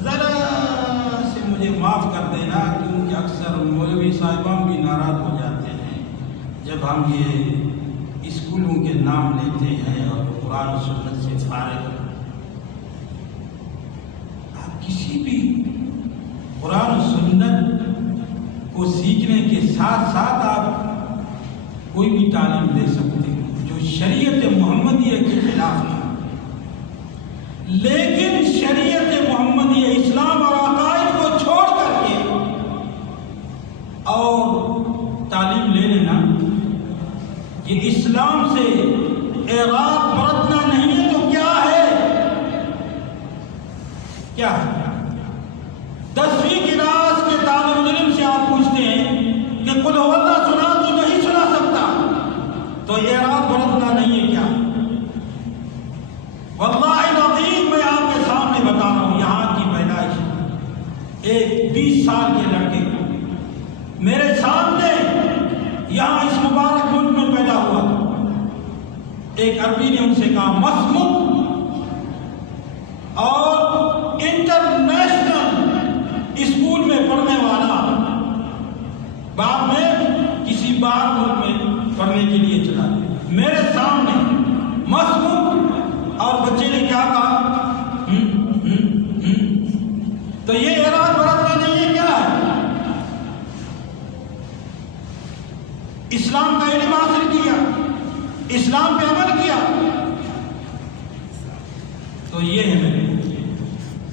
ذرا سے مجھے معاف کر دینا، کیونکہ اکثر مولوی صاحبان بھی ناراض ہو جاتے ہیں جب ہم یہ اسکولوں کے نام لیتے ہیں اور قرآن و سنت سے فارغ۔ آپ کسی بھی قرآن و سنت کو سیکھنے کے ساتھ ساتھ آپ کوئی بھی تعلیم دے سکتے ہیں جو شریعت محمدیہ کے خلاف ہے، لیکن شریعت محمدیہ، اسلام اور عقائد کو چھوڑ کر کے اور تعلیم لے لینا، یہ اسلام سے اعراض برتنا نہیں ہے تو کیا ہے؟ کیا ہے؟ 10ویں کلاس کے طالب علم سے آپ پوچھتے ہیں کہ قل هو اللہ سنا تو نہیں سنا سکتا، تو اعراض برتنا نہیں ہے کیا؟ واللہ العظیم میں آپ کے سامنے بتا رہا ہوں، یہاں کی پیدائش ایک 20 سال کے لڑکے کو میرے سامنے یہاں اس مبارک ملک میں پیدا ہوا تھا، ایک عربی نے ان سے کہا مسموم، اور انٹرنیشنل اسکول میں پڑھنے والا، بعد میں کسی باہر ملک میں پڑھنے کے لیے چلا گیا، میرے سامنے مسموم، اور بچے نے کیا کہا؟ تو یہ اعراض برتنا نہیں ہے، کیا ہے؟ اسلام کا علم حاصل کیا، اسلام پہ عمل کیا، تو یہ ہے میرے۔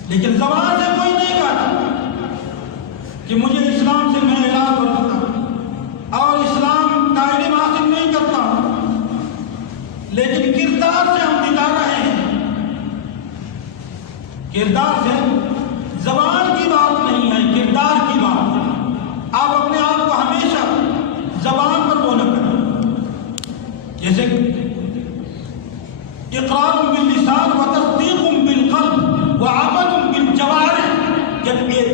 لیکن زبان سے کوئی نہیں کہتا کہ مجھے اسلام سے میں اعراض برتتا ہوں اور اسلام کا علم حاصل نہیں کرتا ہوں، لیکن کردار سے ہم دکھا رہے ہیں، کردار سے، زبان کی بات نہیں ہے، کردار کی بات ہے۔ آپ اپنے آپ کو ہمیشہ زبان پر وہ نہ کریں، جیسے اقرار باللسان و تصدیق بالقلب و عمل بالجوارح،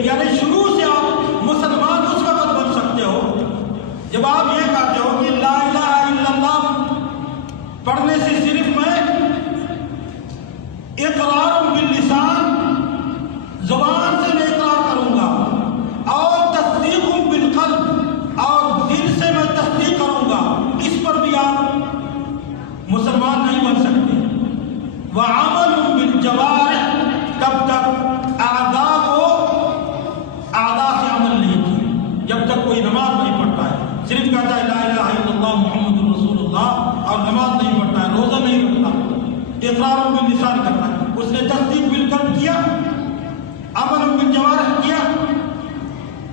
یعنی شروع سے آپ مسلمان اس وقت بن سکتے ہو جب آپ یہ کہتے ہو کہ لا الہ الا اللہ پڑھنے سے صرف میں اقرار باللسان، زبان سے میں اقرار کروں گا، اور تصدیق بالقلب، تک اعضاء سے عمل نہیں کیا، جب تک کوئی نماز نہیں پڑھتا ہے، صرف کہتا ہے لا الہ الا اللہ محمد رسول اللہ اور نماز نہیں پڑھتا ہے، روزہ نہیں رکھتا، اقرار باللسان کرتا ہے، اس نے تصدیق بالقلب کیا، عمل بالجوارح کیا،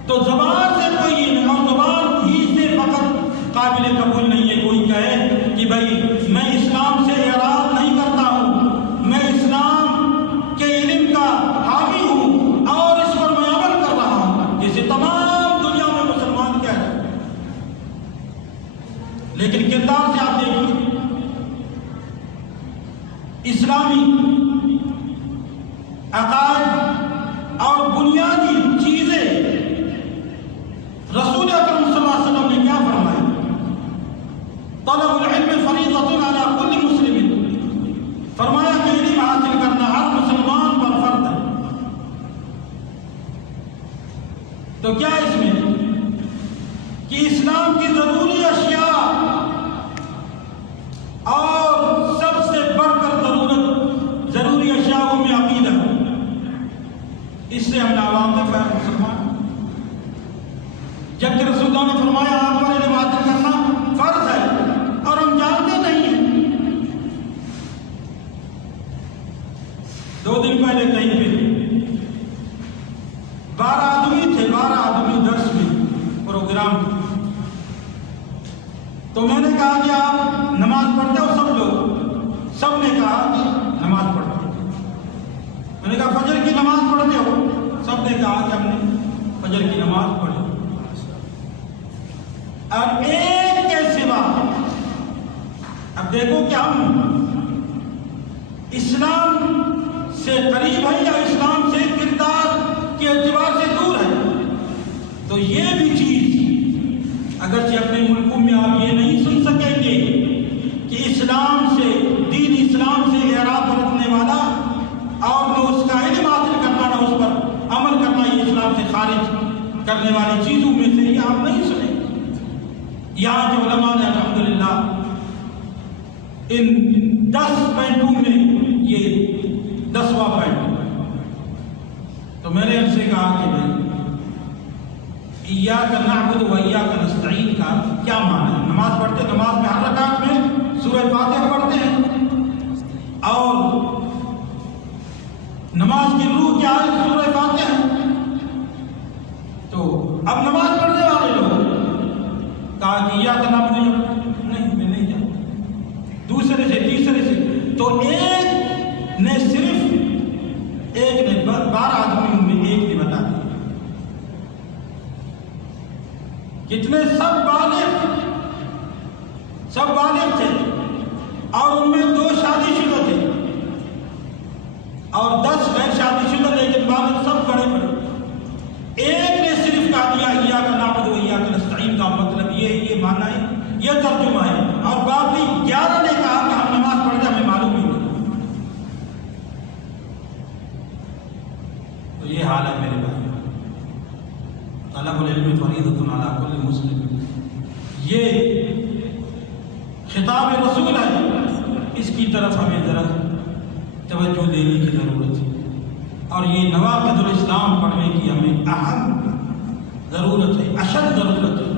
تو زبان سے کوئی نہیں، اور زبان ہی سے فقط قابل قبول نہیں ہے کوئی کہے کہ بھائی میں اسلام سے اعراض نہیں کرتا ہوں، میں اسلام کے علم کا حامی ہوں اور اس پر میں عمل کر رہا ہوں، جسے تمام دنیا میں مسلمان کہہ رہے ہیں، لیکن کردار سے آپ دیکھیے اسلامی عقائد اور بنیادی چیزیں رسول اکرم صلی اللہ علیہ وسلم نے کیا فرمایا؟ طلب العلم فریضۃ علی کل مسلم، فرمایا کہ علم حاصل کرنا ہر مسلمان پر فرض ہے۔ تو کیا اس میں کہ اسلام کی ضروری اشیاء اور سب سے بڑھ کر ضروری اشیاء میں عقیدہ، اس سے ہم عوام میں فرق مسلمان، جبکہ رسول اللہ نے فرمایا آپ پر علم حاصل کرنا فرض ہے اور ہم جانتے نہیں ہیں۔ 2 دن پہلے کہیں پہ 12 آدمی تھے، 12 آدمی درس میں پروگرام، تو میں نے کہا کہ آپ نماز پڑھتے ہو؟ سب لوگ، سب نے کہا کہ نماز پڑھتے ہیں۔ میں نے کہا فجر کی نماز پڑھتے ہو؟ سب نے کہا کہ ہم نے فجر کی نماز پڑھی۔ اور ایک کے سوا، اب دیکھو کہ ہم اسلام سے قریب ہیں یا اسلام سے کردار کے اعتبار سے دور ہیں، تو یہ بھی چیز اگرچہ اپنے ملکوں میں آپ یہ نہیں سن سکیں گے کہ اسلام سے، دین اسلام سے اعراض برتنے والا اور نہ اس کا علم حاصل کرنا نہ اس پر عمل کرنا یہ اسلام سے خارج کرنے والی چیزوں میں سے یہ آپ نہیں سنیں۔ یہاں کے علماء نے الحمدللہ ان 10 پوائنٹوں میں یہ 10واں پوائنٹ، تو میں نے ان سے کہا کہ بھائی ایاک نعبد و ایاک نستعین کا کیا معنی ہے؟ نماز پڑھتے، نماز میں ہر رکعت میں سورہ فاتحہ پڑھتے ہیں اور نماز کی روح کیا ہے؟ سورہ فاتحہ ہے۔ تو اب نماز پڑھنے والے لوگ کہا کہ ایاک نعبد، نہیں میں نہیں جانتا، دوسرے سے تیسرے سے، تو ایک نے صرف 12 آدمیوں میں ایک نے بتا دیا، کتنے سب بالغ تھے اور ان میں 2 شادی شدہ تھے اور 10 غیر شادی شدہ، لیکن بالغ سب بڑے بڑے۔ ایک نے صرف کہا دیا ایاک نعبد و ایاک نستعین کا مطلب یہ معنی ہے، یہ ترجمہ ہے، اور باقی 11 نے کہا کہ ہم نماز پڑھتے ہمیں معلوم ہی نہیں۔ تو یہ حال ہے میرے بھائی، طلب العلم فریضۃ علی کل مسلم، یہ خطاب رسول ہے، اس کی طرف ہمیں ذرا توجہ دینے کی ضرورت ہے، اور یہ نواقض الاسلام پڑھنے کی ہمیں اہم ضرورت ہے، اشد ضرورت ہے،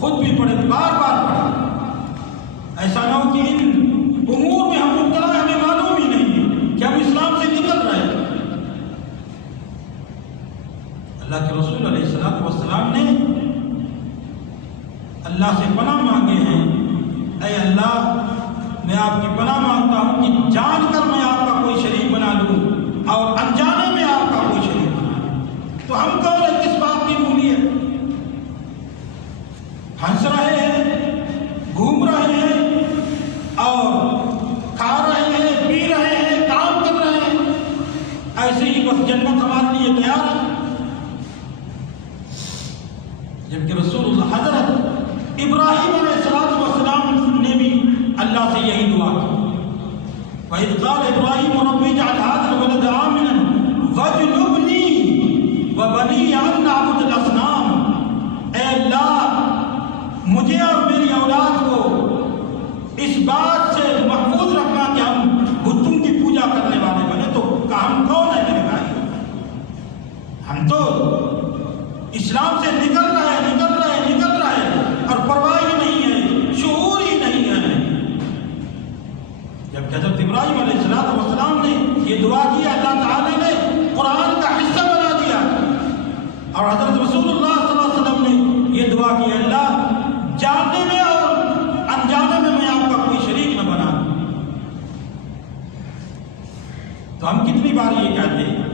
خود بھی پڑھے، بار بار پڑھے، ایسا نہ ہو کہ ان امور میں ہم مبتلا ہیں، ہمیں معلوم ہی نہیں ہے کہ ہم اسلام سے نکل رہے ہیں۔ اللہ کے رسول علیہ الصلوۃ والسلام نے اللہ سے پناہ مانگے ہیں، اے اللہ میں آپ کی پناہ مانگتا ہوں کہ جان کر میں آپ کا کوئی شریک بنا لوں اور انجانے میں آپ کا کوئی شریک بنا لوں۔ تو ہم کون ہیں؟ کس بات کی بولی ہے؟ ہنس رہے ہیں، گھوم رہے ہیں اور کھا رہے ہیں، پی رہے ہیں، کام کر رہے ہیں، ایسے ہی بس جنت ہمارے لیے تیار ہے۔ جبکہ رسول اللہ حضرت ابراہیم علیہ السلام نے بھی اللہ سے یہی دعا کی، وَإِذْ قَالَ إِبْرَاهِيمُ رَبِّ اجْعَلْ هَٰذَا الْبَلَدَ آمِنًا وَاجْنُبْنِي وَبَنِيَّ أَن نَّعْبُدَ الْأَصْنَامَ، اے اللہ مجھے اور میری اولاد کو اس بات سے محفوظ رکھنا کہ ہم بتوں کی پوجا کرنے والے بنے۔ تو ہم کون ہیں میرے بھائی؟ ہم تو اسلام سے نکل رہے اور پرواہ ہی نہیں ہے، شعور ہی نہیں ہے۔ جب حضرت ابراہیم علیہ السلام نے یہ دعا کی، اللہ تعالیٰ نے قرآن کا حصہ بنا دیا، اور حضرت رسول اللہ صلی اللہ علیہ وسلم نے یہ دعا کی، اللہ جاننے میں اور انجانے میں آپ کا کوئی شریک نہ بنا۔ تو ہم کتنی بار یہ کہتے ہیں،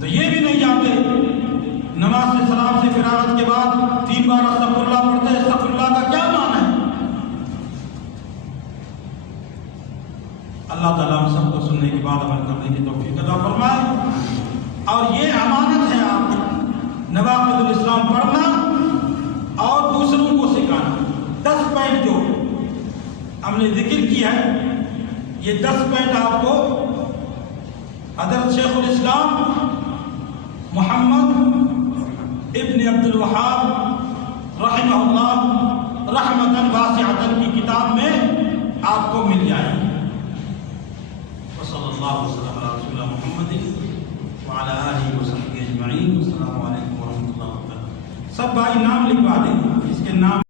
تو یہ بھی نہیں جانتے نماز سے سلام سے فراغت کے بعد 3 بار استغفر اللہ پڑھتے ہیں، استغفر اللہ کا کیا معنی ہے؟ اللہ تعالیٰ ہم سب کو سننے کے بعد عمل کرنے کی توفیق عطا فرمائے۔ اور یہ امانت ہے آپ نواقض الاسلام پڑھنا اور دوسروں کو سکھانا۔ 10 پوائنٹ جو ہم نے ذکر کیا ہے، یہ 10 پوائنٹ آپ کو حضرت شیخ الاسلام محمد ابن عبد الوہاب رحمہ اللہ رحمتاً واسعۃً کی کتاب میں آپ کو مل جائے۔ وصلی اللہ وسلم علی رسول محمد وعلی آلہ وصحبہ اجمعین۔ السلام علیکم ورحمۃ اللہ وبرکاتہ۔ سب بھائی نام لکھوا دیں، اس کے نام